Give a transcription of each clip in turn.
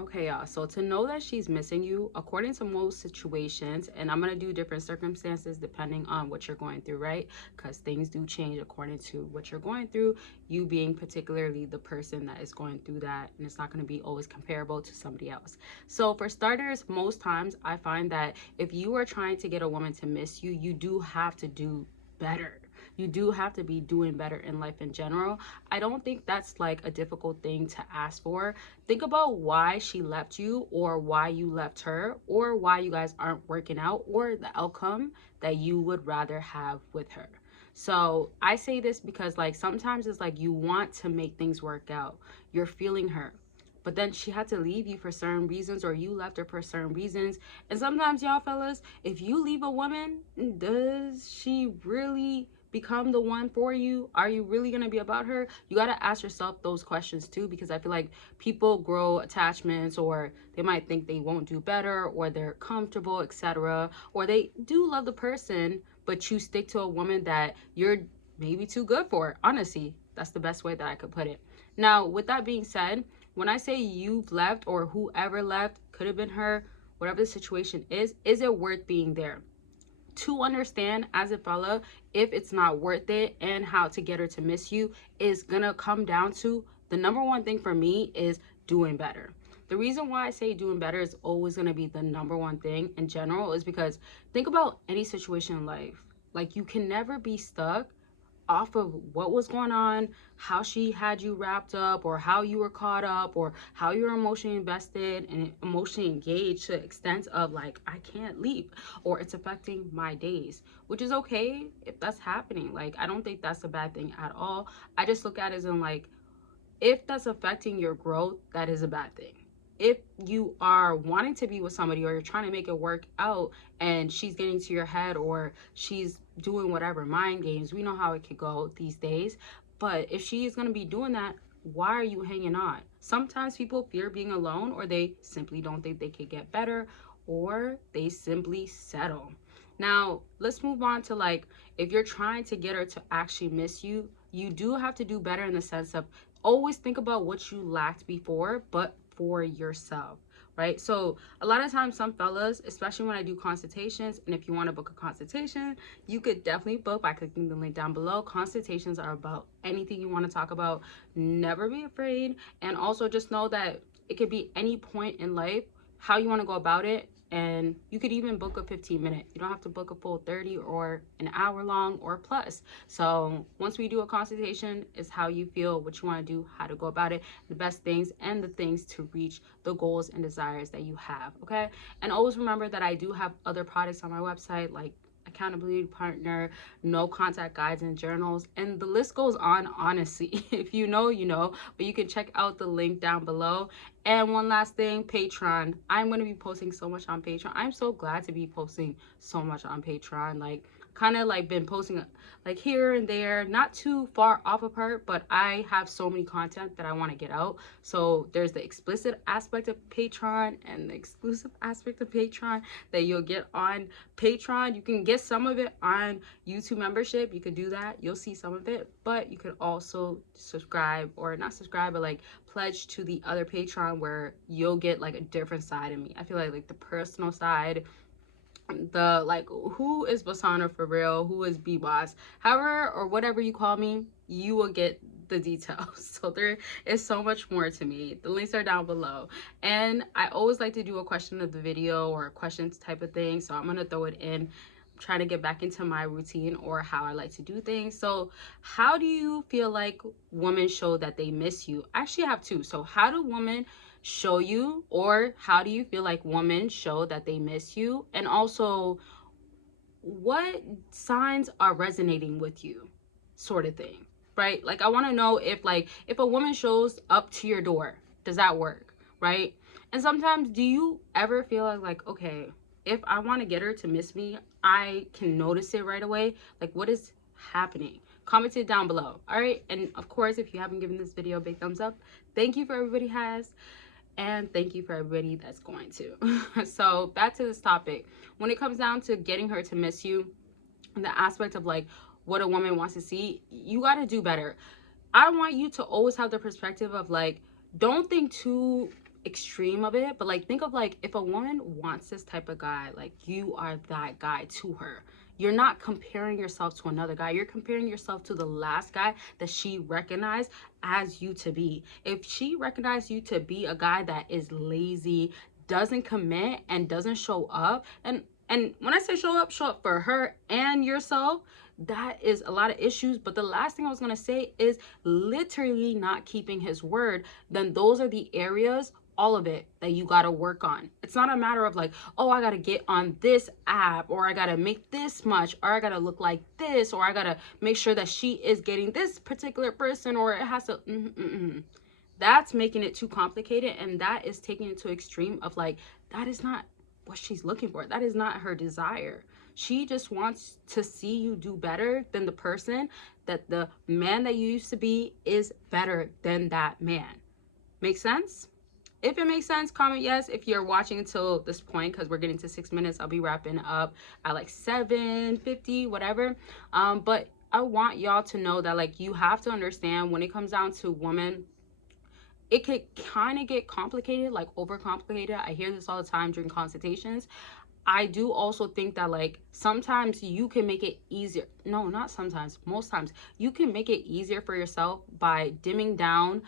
Okay, y'all. So to know that she's missing you, according to most situations, and I'm going to do different circumstances depending on what you're going through, right? Because things do change according to what you're going through, you being particularly the person that is going through that, and it's not going to be always comparable to somebody else. So for starters, most times I find that if you are trying to get a woman to miss you, you do have to do better. You do have to be doing better in life in general. I don't think that's like a difficult thing to ask for. Think about why she left you, or why you left her, or why you guys aren't working out, or the outcome that you would rather have with her. So I say this because like sometimes it's like you want to make things work out. You're feeling her, but then she had to leave you for certain reasons, or you left her for certain reasons. And sometimes, y'all fellas, if you leave a woman, does she really become the one for you? Are you really going to be about her? You got to ask yourself those questions too, because I feel like people grow attachments, or they might think they won't do better, or they're comfortable, etc., or they do love the person, but you stick to a woman that you're maybe too good for. Honestly, that's the best way that I could put it. Now, with that being said, when I say you've left, or whoever left, could have been her, whatever the situation is it worth being there? To understand as a fella if it's not worth it and how to get her to miss you is gonna come down to the number one thing for me is doing better. The reason why I say doing better is always going to be the number one thing in general is because think about any situation in life. Like, you can never be stuck off of what was going on, how she had you wrapped up, or how you were caught up, or how you were emotionally invested and emotionally engaged to the extent of like, I can't leave, or it's affecting my days, which is okay if that's happening. Like, I don't think that's a bad thing at all. I just look at it as in like, if that's affecting your growth, that is a bad thing. If you are wanting to be with somebody, or you're trying to make it work out, and she's getting to your head, or she's doing whatever mind games, we know how it could go these days. But if she is going to be doing that, why are you hanging on? Sometimes people fear being alone, or they simply don't think they could get better, or they simply settle. Now, let's move on to like, if you're trying to get her to actually miss you, you do have to do better in the sense of always think about what you lacked before, but for yourself, right? So a lot of times, some fellas, especially when I do consultations, and if you want to book a consultation, you could definitely book by clicking the link down below. Consultations are about anything you want to talk about. Never be afraid. And also just know that it could be any point in life, how you want to go about it. And you could even book a 15-minute. You don't have to book a full 30 or an hour long or plus. So once we do a consultation, is how you feel, what you want to do, how to go about it, the best things and the things to reach the goals and desires that you have. Okay. And always remember that I do have other products on my website, like accountability partner, no contact guides and journals, and the list goes on, honestly. If you know, you know, but you can check out the link down below. And one last thing, Patreon. I'm going to be posting so much on Patreon. I'm so glad to be posting so much on Patreon. Like, kind of like been posting like here and there, not too far off apart, but I have so many content that I want to get out. So there's the explicit aspect of Patreon and the exclusive aspect of Patreon that you'll get on Patreon. You can get some of it on YouTube membership. You could do that. You'll see some of it, but you could also subscribe, or not subscribe, but like pledge to the other Patreon, where you'll get like a different side of me. I feel like the personal side, the like, who is Basana for real, who is BBoss, however or whatever you call me, you will get the details. So there is so much more to me. The links are down below. And I always like to do a question of the video, or questions type of thing, so I'm gonna throw it in. I'm trying to get back into my routine, or how I like to do things. So how do you feel like women show that they miss you? I actually have two. So how do women show you, or how do you feel like women show that they miss you? And also, what signs are resonating with you, sort of thing, right? Like, I want to know if like, if a woman shows up to your door, does that work, right? And sometimes, do you ever feel like okay, if I want to get her to miss me, I can notice it right away? Like, what is happening? Comment it down below. All right. And of course, if you haven't given this video a big thumbs up, thank you for everybody has. And thank you for everybody that's going to. So back to this topic. When it comes down to getting her to miss you, the aspect of like what a woman wants to see, you got to do better. I want you to always have the perspective of like, don't think too extreme of it, but like think of like if a woman wants this type of guy, like you are that guy to her. You're not comparing yourself to another guy. You're comparing yourself to the last guy that she recognized as you to be. If she recognized you to be a guy that is lazy, doesn't commit, and doesn't show up, and when I say show up for her and yourself, that is a lot of issues. But the last thing I was going to say is literally not keeping his word. Then those are the areas, all of it, that you got to work on. It's not a matter of like, oh, I got to get on this app, or I got to make this much, or I got to look like this, or I got to make sure that she is getting this particular person, or it has to that's making it too complicated, and that is taking it to extreme of like, that is not what she's looking for. That is not her desire. She just wants to see you do better than the person, that the man that you used to be is better than that man. Make sense? If it makes sense, comment yes. If you're watching until this point, because we're getting to 6 minutes, I'll be wrapping up at like 7:50, whatever. But I want y'all to know that like you have to understand when it comes down to women, it could kind of get complicated, like overcomplicated. I hear this all the time during consultations. I do also think that like sometimes you can make it easier. No, not sometimes. Most times you can make it easier for yourself by dimming down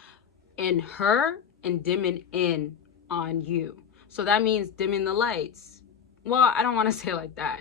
in her and dimming in on you. So that means dimming the lights. Well, I don't want to say like that,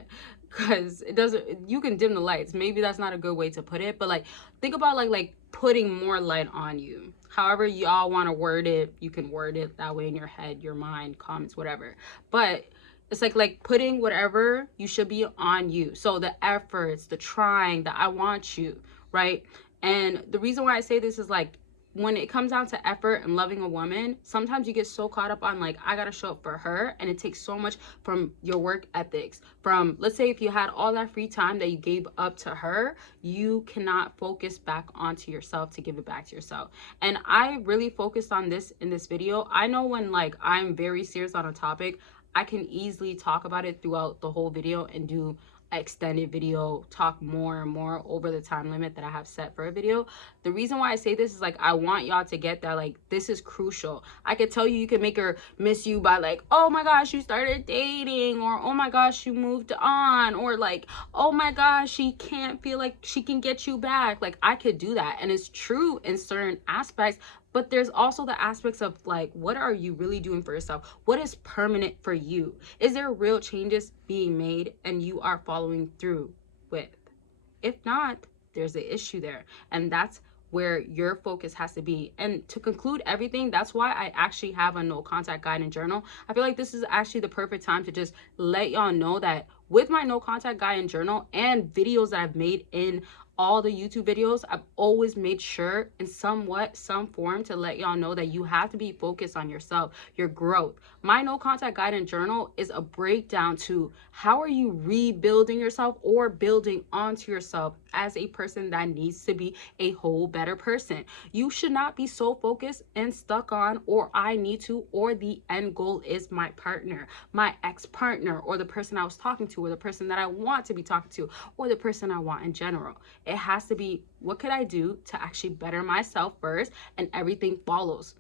because it doesn't, you can dim the lights. Maybe that's not a good way to put it, but like think about like putting more light on you. However y'all want to word it, you can word it that way in your head, your mind, comments, whatever. But it's like putting whatever you should be on you. So the efforts, the trying, the I want you, right? And the reason why I say this is like, when it comes down to effort and loving a woman, sometimes you get so caught up on like, I gotta show up for her, and it takes so much from your work ethics. From, let's say if you had all that free time that you gave up to her, you cannot focus back onto yourself to give it back to yourself. And I really focused on this in this video. I know when like I'm very serious on a topic, I can easily talk about it throughout the whole video and do extended video, talk more and more over the time limit that I have set for a video. The reason why I say this is like, I want y'all to get that like this is crucial. I could tell you can make her miss you by like, oh my gosh, you started dating, or oh my gosh, you moved on, or like, oh my gosh, she can't feel like she can get you back. Like I could do that, and it's true in certain aspects. But there's also the aspects of like, what are you really doing for yourself? What is permanent for you? Is there real changes being made and you are following through with? If not, there's an issue there. And that's where your focus has to be. And to conclude everything, that's why I actually have a no contact guide and journal. I feel like this is actually the perfect time to just let y'all know that with my no contact guide and journal and videos that I've made in all the YouTube videos, I've always made sure in some form to let y'all know that you have to be focused on yourself, your growth. My no contact guide and journal is a breakdown to how are you rebuilding yourself or building onto yourself as a person that needs to be a whole better person. You should not be so focused and stuck on, or I need to, or the end goal is my partner, my ex-partner, or the person I was talking to, or the person that I want to be talking to, or the person I want in general. It has to be, what could I do to actually better myself first, and everything follows,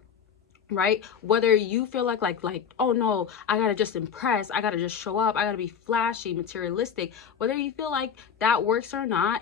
right? Whether you feel like oh no, I gotta just impress, I gotta just show up, I gotta be flashy, materialistic, whether you feel like that works or not,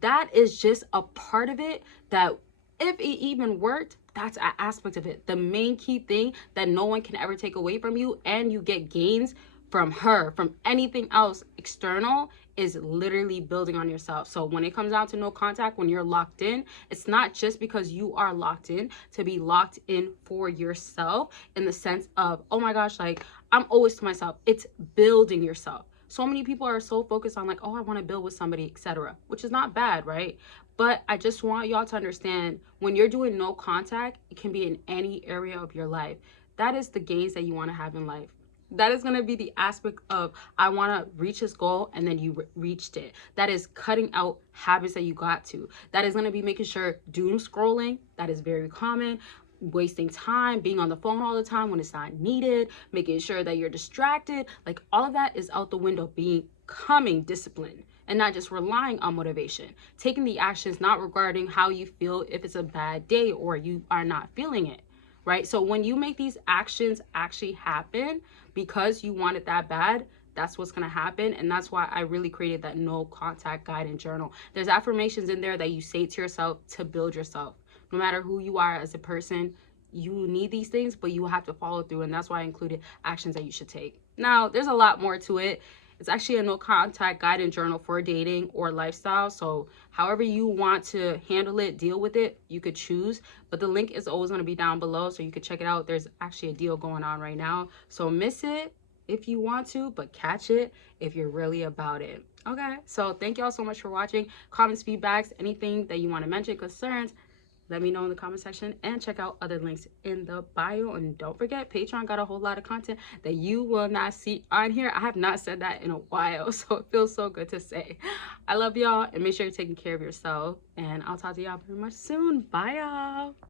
that is just a part of it. That if it even worked, that's an aspect of it. The main key thing that no one can ever take away from you, and you get gains from her, from anything else external, is literally building on yourself. So when it comes down to no contact, when you're locked in, it's not just because you are locked in to be locked in for yourself, in the sense of, oh my gosh, like I'm always to myself. It's building yourself. So many people are so focused on like, oh, I want to build with somebody, etc., which is not bad, right? But I just want y'all to understand, when you're doing no contact, it can be in any area of your life. That is the gains that you want to have in life. That is going to be the aspect of, I want to reach this goal, and then you reached it. That is cutting out habits that you got to. That is going to be making sure doom scrolling, that is very common, wasting time, being on the phone all the time when it's not needed, making sure that you're distracted, like all of that is out the window. Becoming disciplined and not just relying on motivation, taking the actions not regarding how you feel if it's a bad day or you are not feeling it, right? So when you make these actions actually happen because you want it that bad, that's what's going to happen. And that's why I really created that no contact guide and journal. There's affirmations in there that you say to yourself to build yourself. No matter who you are as a person, you need these things, but you have to follow through. And that's why I included actions that you should take. Now, there's a lot more to it. It's actually a no contact guide and journal for dating or lifestyle. So however you want to handle it, deal with it, you could choose. But the link is always going to be down below, so you could check it out. There's actually a deal going on right now. So miss it if you want to, but catch it if you're really about it. Okay, so thank y'all so much for watching. Comments, feedbacks, anything that you want to mention, concerns, let me know in the comment section, and check out other links in the bio. And don't forget, Patreon got a whole lot of content that you will not see on here. I have not said that in a while, so it feels so good to say. I love y'all, and make sure you're taking care of yourself, and I'll talk to y'all very much soon. Bye, y'all.